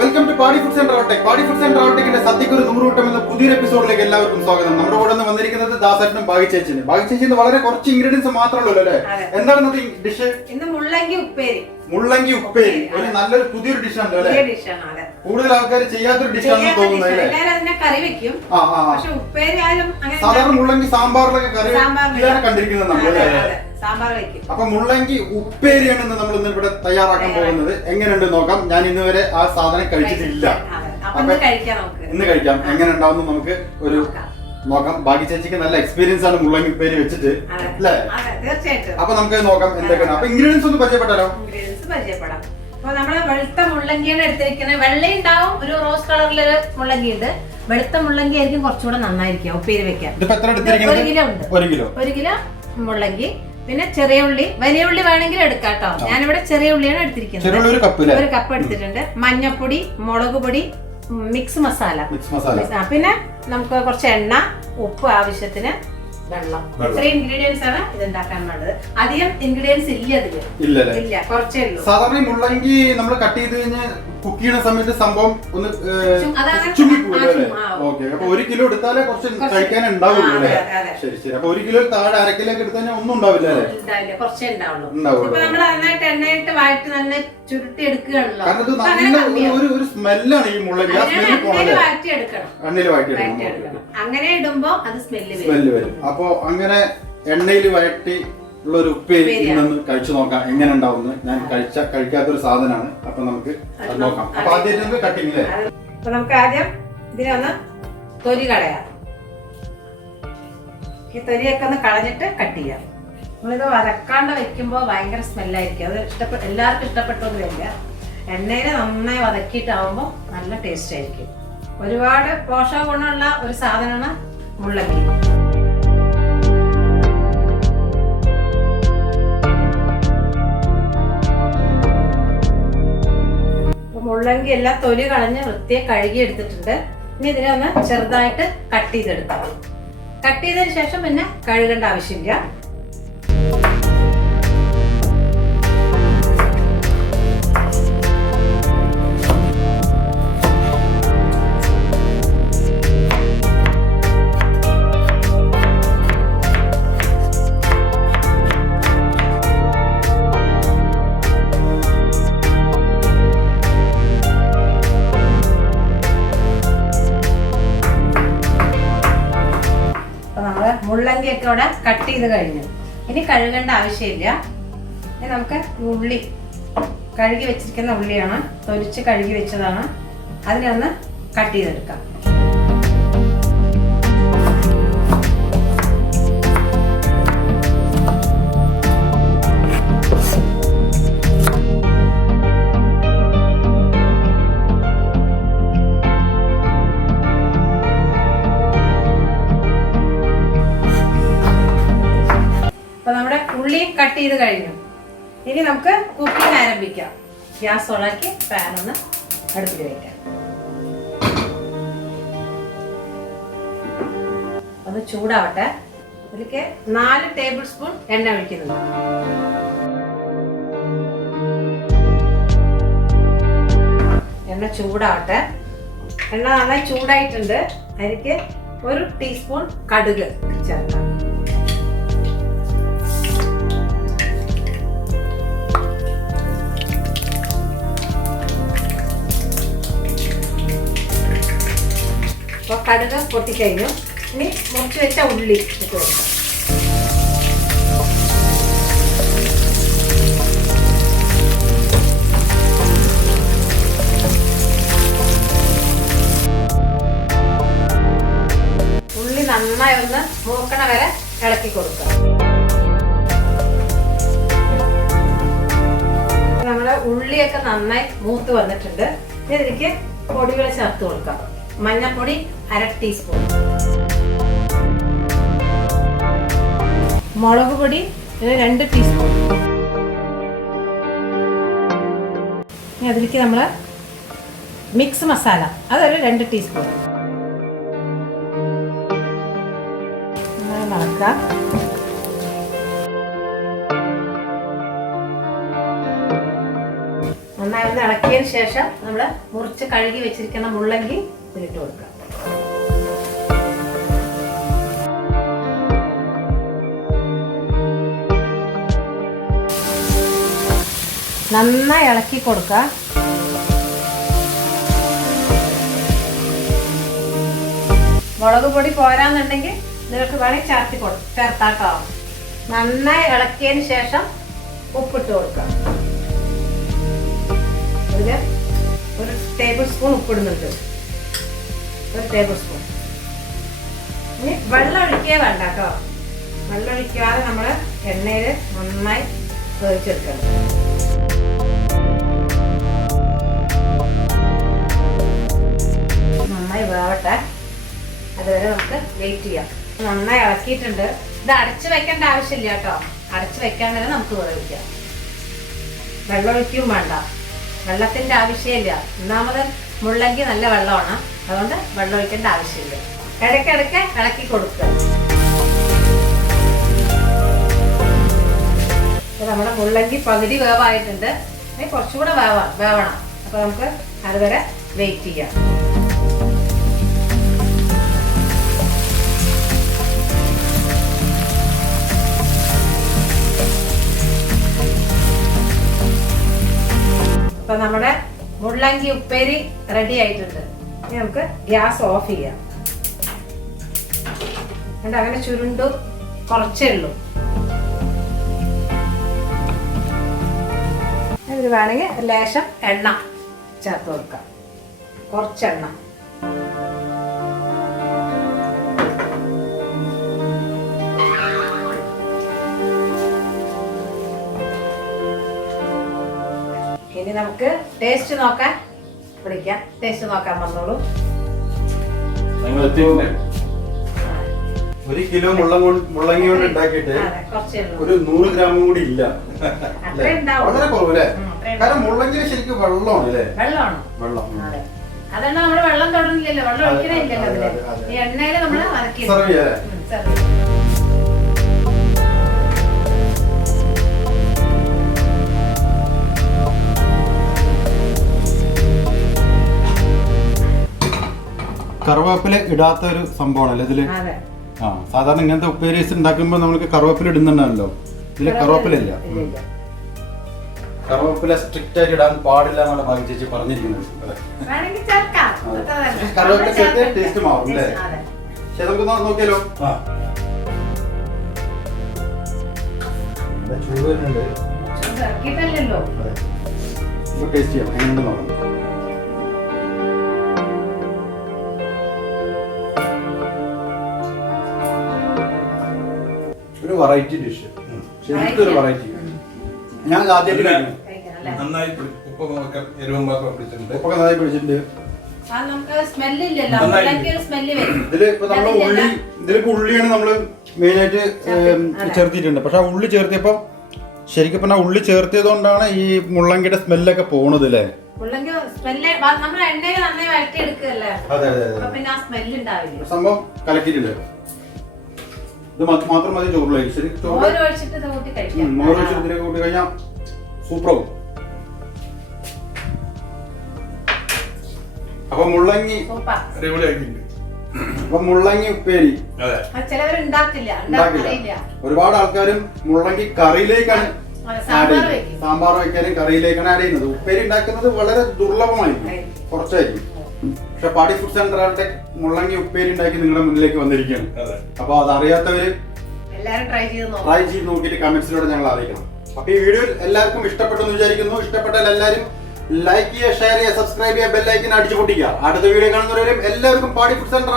Welcome to പാടി foods and travel tech. പാടി foods and travel ടെക്കിന്റെ സദ്യക്ക് ഒരു 100 വട്ടം എന്ന പുതിയൊരു എപ്പിസോഡിലേക്ക് എല്ലാവർക്കും സ്വാഗതം. നമ്മുടെ കൂടെ നിന്ന് വന്നിരിക്കുന്നത് ദാസേട്ടനും ഭാഗ്യചേച്ചിന്. ഭാഗ്യചേച്ചിന് വളരെ കുറച്ച് ഇൻഗ്രീഡിയൻസ് മാത്രമേ ഉള്ളൂ അല്ലേ? എന്താണ് ഇന്നത്തെ ഡിഷ്? ഇന്ന് മുള്ളങ്കി ഉപ്പേരി. മുള്ളങ്കി ഉപ്പേരി ഒരു നല്ലൊരു പുതിയൊരു ഡിഷ് ആണല്ലോ അല്ലേ? കൂടുതൽ ആൾക്കാർ ചെയ്യാത്തൊരു ഡിഷ് ആണെന്ന് തോന്നുന്നു അല്ലേ? കറി വെക്കും. പക്ഷെ ഉപ്പേരി ആയാലും സാധാരണ മുള്ളങ്കി സാമ്പാറിലൊക്കെ കറി കണ്ടിരിക്കുന്നത് നമ്മളല്ലേ? അപ്പൊ മുള്ളങ്കി ഉപ്പേരിയാണ് നമ്മൾ ഇന്ന് ഇവിടെ തയ്യാറാക്കാൻ പോകുന്നത്. എങ്ങനെയുണ്ട് നോക്കാം. ഞാൻ ഇന്ന് വരെ ആ സാധനം കഴിച്ചിട്ടില്ല. ഇന്ന് കഴിക്കാം. എങ്ങനെ ഉണ്ടാവും നമുക്ക് ഒരു നോക്കാം. ബാക്കി ചേച്ചിക്ക് നല്ല എക്സ്പീരിയൻസ് ആണ് മുള്ളങ്കി ഉപ്പേരി വെച്ചിട്ട് അല്ലേ? അപ്പൊ നമുക്ക് നോക്കാം എന്തൊക്കെയാണ്. അപ്പൊ ഇൻഗ്രീഡിയൻസ് ഒന്ന് പരിചയപ്പെട്ടാലോ? പരിചയപ്പെടാം. അപ്പൊ നമ്മള് വെളുത്ത മുള്ളങ്കിയാണ് എടുത്തിരിക്കുന്നത്. വെള്ള ഉണ്ടാവും, ഒരു റോസ് കളറിലൊരു മുള്ളങ്കി ഉണ്ട്. വെളുത്ത മുള്ളങ്കി ആയിരിക്കും കുറച്ചുകൂടെ നന്നായിരിക്കും ഉപ്പേരി വെക്കാൻ. 1 കിലോ ഉണ്ട്. 1 കിലോ മുള്ളങ്കി. പിന്നെ ചെറിയ ഉള്ളി, വലിയ ഉള്ളി വേണമെങ്കിൽ എടുക്കാം കേട്ടോ. ഞാനിവിടെ ചെറിയ ഉള്ളിയാണ് എടുത്തിരിക്കുന്നത്. 1 കപ്പ് എടുത്തിട്ടുണ്ട്. മഞ്ഞപ്പൊടി, മുളക് പൊടി, മിക്സ് മസാല. പിന്നെ നമുക്ക് കുറച്ച് എണ്ണ, ഉപ്പ് ആവശ്യത്തിന്, വെള്ളം. ഇത്രയും ഇൻഗ്രീഡിയൻസ് ആണ് ഇത് ഉണ്ടാക്കാൻ വേണ്ടത്. അധികം ഇൻഗ്രീഡിയൻസ് ഇല്ല ഇതില്. ഇല്ല, കുറച്ചേ ഉള്ളൂ. സാധാരണ മുള്ളങ്കി നമ്മൾ കട്ട് ചെയ്ത് കഴിഞ്ഞ് കുക്ക് ചെയ്യുന്ന സമയത്ത് സംഭവം ഒന്ന് ഓക്കെ. അപ്പൊ 1 കിലോ എടുത്താലേ കുറച്ച് കഴിക്കാൻ ഉണ്ടാവുള്ളൂ അല്ലേ? ശരി ശരി. അപ്പൊ 1 കിലോ താഴെ 1/2 കിലോ ഒക്കെ എടുത്താൽ ഒന്നും ഉണ്ടാവില്ല അല്ലേ? കുറച്ചേ ഉണ്ടാവുള്ളൂ. നമ്മൾ നന്നായിട്ട് എണ്ണയിട്ട് വായിട്ട് നല്ല ചുരുട്ടി എടുക്കുകയാണല്ലോ. ഒരു സ്മെല്ലാണ് ഈ മുള്ളങ്കി. എണ്ണയിൽ വാറ്റി എടുക്കണം. അങ്ങനെ ഇടുമ്പോ അത് സ്മെല്ല് വരും. അപ്പൊ അങ്ങനെ എണ്ണയിൽ വഴറ്റി ഉള്ള ഒരു ഉപ്പേരി ഇന്നൊന്ന് കഴിച്ചു നോക്കാം എങ്ങനെ ഉണ്ടാവുന്നത്. ഞാൻ കഴിക്കാത്തൊരു സാധനമാണ്. അപ്പൊ നമുക്ക് അത് നോക്കാം. അപ്പൊ ആദ്യം കട്ടിങ് അല്ലേ? അപ്പൊ നമുക്ക് ആദ്യം ഇതിനൊന്ന് തൊലി കളയാം. ഈ തൊലിയൊക്കെ ഒന്ന് കളഞ്ഞിട്ട് കട്ട് ചെയ്യാം. നമ്മളിത് വതക്കാണ്ട് വെക്കുമ്പോൾ ഭയങ്കര സ്മെല്ലായിരിക്കും. അത് എല്ലാവർക്കും ഇഷ്ടപ്പെട്ടൊന്നുമില്ല. എണ്ണയിൽ നന്നായി വതക്കിയിട്ടാവുമ്പോൾ നല്ല ടേസ്റ്റ് ആയിരിക്കും. ഒരുപാട് പോഷക ഗുണമുള്ള ഒരു സാധനമാണ് മുള്ളങ്കി. മുള്ളങ്കി എല്ലാം തൊലി കളഞ്ഞ് വൃത്തിയെ കഴുകി എടുത്തിട്ടുണ്ട്. ഇനി ഇതിനെ ഒന്ന് ചെറുതായിട്ട് കട്ട് ചെയ്തെടുക്കാം. കട്ട് ചെയ്തതിന് ശേഷം പിന്നെ കഴുകേണ്ട ആവശ്യമില്ല. മുള്ളങ്കിയൊക്കെ ഇവിടെ കട്ട് ചെയ്ത് കഴിഞ്ഞു. ഇനി കഴുകേണ്ട ആവശ്യമില്ല. ഇനി നമുക്ക് ഉള്ളി, കഴുകി വെച്ചിരിക്കുന്ന ഉള്ളിയാണ്, തൊലിച്ച് കഴുകി വെച്ചതാണ്. അതിനെ ഒന്ന് കട്ട് ചെയ്തെടുക്കാം. നമ്മുടെ ഉള്ളിയും കട്ട് ചെയ്ത് കഴിഞ്ഞു. ഇനി നമുക്ക് കുക്കിംഗ് ആരംഭിക്കാം. ഗ്യാസ് ഓണാക്കി പാൻ ഒന്ന് അടുപ്പിൽ വയ്ക്കാം. ഒന്ന് ചൂടാവട്ടെ. ഇതിലേക്ക് 4 ടേബിൾ സ്പൂൺ എണ്ണ ഒഴിക്കുന്നുണ്ട്. എണ്ണ ചൂടാവട്ടെ. എണ്ണ നന്നായി ചൂടായിട്ടുണ്ട്. അതിലേക്ക് 1 ടീസ്പൂൺ കടുക് ചേർക്കാം. അപ്പോൾ കടുക് പൊട്ടിക്കഴിഞ്ഞു. ഇനി മുറിച്ച് വെച്ച ഉള്ളി ഇട്ട് കൊടുക്കാം. ഉള്ളി നന്നായി ഒന്ന് മൂക്കണ വരെ ഇളക്കി കൊടുക്കുക. നമ്മുടെ ഉള്ളിയൊക്കെ നന്നായി മൂത്ത് വന്നിട്ടുണ്ട്. ഇതിലേക്ക് പൊടികൾ ചേർത്ത് കൊടുക്കാം. മഞ്ഞപ്പൊടി 1/2 ടീസ്പൂൺ, മുളക് പൊടി 2 ടീസ്പൂൺ. ഇനി അതിലേക്ക് നമ്മൾ മിക്സ് മസാല അതൊരു 2 ടീസ്പൂൺ. നടക്കാം. നന്നായി ഒന്ന് ഇളക്കിയതിന് ശേഷം നമ്മൾ മുറിച്ച് കഴുകി വെച്ചിരിക്കുന്ന മുള്ളങ്കി ഇതിലിട്ട് കൊടുക്കുക. നന്നായി ഇളക്കി കൊടുക്കുക. മുളക് പൊടി പോരാന്നുണ്ടെങ്കിൽ നിങ്ങൾക്ക് വേണമെങ്കിൽ ചേർത്താട്ടോ. നന്നായി ഇളക്കിയതിന് ശേഷം ഉപ്പിട്ട് കൊടുക്കുക. ഇതിൽ ഒരു ടേബിൾ സ്പൂൺ ഉപ്പിടുന്നുണ്ട്, ഒരു ടേബിൾ സ്പൂൺ. ഇനി വെള്ളം ഒഴിക്കേ വേണ്ട കേട്ടോ. വെള്ളം ഒഴിക്കാതെ നമ്മൾ എണ്ണയിൽ നന്നായി വേവിച്ചെടുക്കണം. നന്നായി വേവട്ടെ, അതുവരെ നമുക്ക് വെയിറ്റ് ചെയ്യാം. നന്നായി ഇളക്കിയിട്ടുണ്ട്. ഇത് അടച്ചു വെക്കേണ്ട ആവശ്യമില്ല കേട്ടോ. അടച്ചു വെക്കാൻ തന്നെ നമുക്ക് വേവിക്കാം. വെള്ളം ഒഴിക്കുകയും വേണ്ട, വെള്ളത്തിന്റെ ആവശ്യമില്ല. ഒന്നാമത് മുള്ളങ്കി നല്ല വെള്ളമാണ്, അതുകൊണ്ട് വെള്ളം ഒഴിക്കേണ്ട ആവശ്യമില്ല. ഇടയ്ക്കിടയ്ക്ക് ഇളക്കി കൊടുക്കുക. നമ്മുടെ മുള്ളങ്കി പകുതി വേവായിട്ടുണ്ട്. കുറച്ചുകൂടെ വേവണം. അപ്പൊ നമുക്ക് അതുവരെ വെയിറ്റ് ചെയ്യാം. അപ്പൊ നമ്മുടെ മുള്ളങ്കി ഉപ്പേരി റെഡി ആയിട്ടുണ്ട്. ഇനി നമുക്ക് ഗ്യാസ് ഓഫ് ചെയ്യാം. എന്നിട്ട് അങ്ങനെ ചുരുണ്ടു കുറച്ചേ ഉള്ളൂ. ഇത് വേണമെങ്കിൽ ലേശം എണ്ണ ചേർത്ത് കൊടുക്കാം, കുറച്ചെണ്ണ. ഇനി നമുക്ക് ടേസ്റ്റ് നോക്കാൻ വിളിക്കാം. ടേസ്റ്റ് നോക്കാൻ വന്നോളൂ. 1 കിലോ മുള്ളങ്ങി കൊണ്ട് ഉണ്ടാക്കിയിട്ട് ഒരു 100 ഗ്രാമും കൂടി ഇല്ല. വളരെ കുറവല്ലേ? കാരണം മുള്ളങ്കിന് ശരിക്കും വെള്ളമാണ് അല്ലേ? വെള്ളം. അതുകൊണ്ട് നമ്മള് വെള്ളം തൊടുന്നില്ലല്ലോ, വെള്ളം ഒഴിക്കണേ ഇല്ലല്ലോ. ഈ എണ്ണയില് നമ്മള് വറക്കി സെർവ് ചെയ്യാം. കറുവേപ്പില ഇടാത്ത ഒരു സംഭവമാണല്ലേ ഇതില്? സാധാരണ ഇങ്ങനത്തെ ഉപ്പേരീസ് ഉണ്ടാക്കുമ്പോ നമുക്ക് കറുവേപ്പില ഇടുന്നുണ്ടല്ലോ, ഇതില് കറുവേപ്പില ഇല്ല. കറുവേപ്പില സ്ട്രിക്റ്റ് ആയിട്ട് ഇടാൻ പാടില്ല എന്നാണ് ഭാഗ്യ ചേച്ചി പറഞ്ഞിരിക്കുന്നത്. കറുവേപ്പില ചേർത്ത് ടേസ്റ്റ് മാറും അല്ലേ? പക്ഷെ നമുക്ക് നോക്കിയാലോ. ചൂട് വരുന്നുണ്ട്, ടേസ്റ്റ് ചെയ്യാം. എങ്ങനെയുണ്ട് നോക്കാം. ഒരു വെറൈറ്റി ഡിഷ്, ശരിക്കൊരു വെറൈറ്റി. ഞാൻ ആദ്യമായിട്ട് നന്നായി ഉപ്പൊക്കെ നന്നായി പിടിച്ചിട്ടുണ്ട്. ഇതിലിപ്പോ ഉള്ളിയാണ് നമ്മള് മെയിനായിട്ട് ചേർത്തിട്ടുണ്ട്. പക്ഷെ ആ ഉള്ളി ചേർത്തിയപ്പോ ശരിക്കും പറഞ്ഞാൽ ഉള്ളി ചേർത്തിയത് കൊണ്ടാണ് ഈ മുള്ളങ്കിയുടെ സ്മെല്ലൊക്കെ പോണത് അല്ലേ? അതെ അതെ, സംഭവം കലക്കിയിട്ടുണ്ട്. ഇത് മാത്രം മതി ചോറിലേക്ക്. ശരി, മോര് ഒഴിച്ചിട്ട് ഇതിലേക്ക് കൂട്ടി കഴിഞ്ഞാൽ സൂപ്പറാവും. അപ്പൊ മുള്ളങ്ങി ഉപ്പേരി ഉണ്ടാക്കില്ല. ഒരുപാട് ആൾക്കാരും മുള്ളങ്കി കറിയിലേക്കാണ് സാമ്പാർ വയ്ക്കാനും കറിയിലേക്കാണ് ആഡ് ചെയ്യുന്നത്. ഉപ്പേരി ഉണ്ടാക്കുന്നത് വളരെ ദുർലഭമായിരിക്കും, കുറച്ചായിരിക്കും. പക്ഷെ പാടി ഫുഡ് സെന്ററുകളുടെ മുള്ളങ്ങി ഉപ്പേരി ഉണ്ടാക്കി നിങ്ങളുടെ മുന്നിലേക്ക് വന്നിരിക്കുകയാണ്. അപ്പൊ അതറിയാത്തവര് ട്രൈ ചെയ്ത് നോക്കിയിട്ട് കമന്റ്സിലൂടെ ഞങ്ങൾ അറിയിക്കണം. അപ്പൊ ഈ വീഡിയോ എല്ലാവർക്കും ഇഷ്ടപ്പെട്ടെന്ന് വിചാരിക്കുന്നു. ഇഷ്ടപ്പെട്ടാൽ എല്ലാവരും ലൈക്ക് ചെയ്യുക, ഷെയർ ചെയ്യുക, സബ്സ്ക്രൈബ് ചെയ്യുക, ബെൽ ഐക്കൺ അടിച്ചു പൊട്ടിക്കുക. അടുത്ത വീഡിയോ കാണുന്നവരും എല്ലാവർക്കും പാടി ഫുഡ് സെന്റർ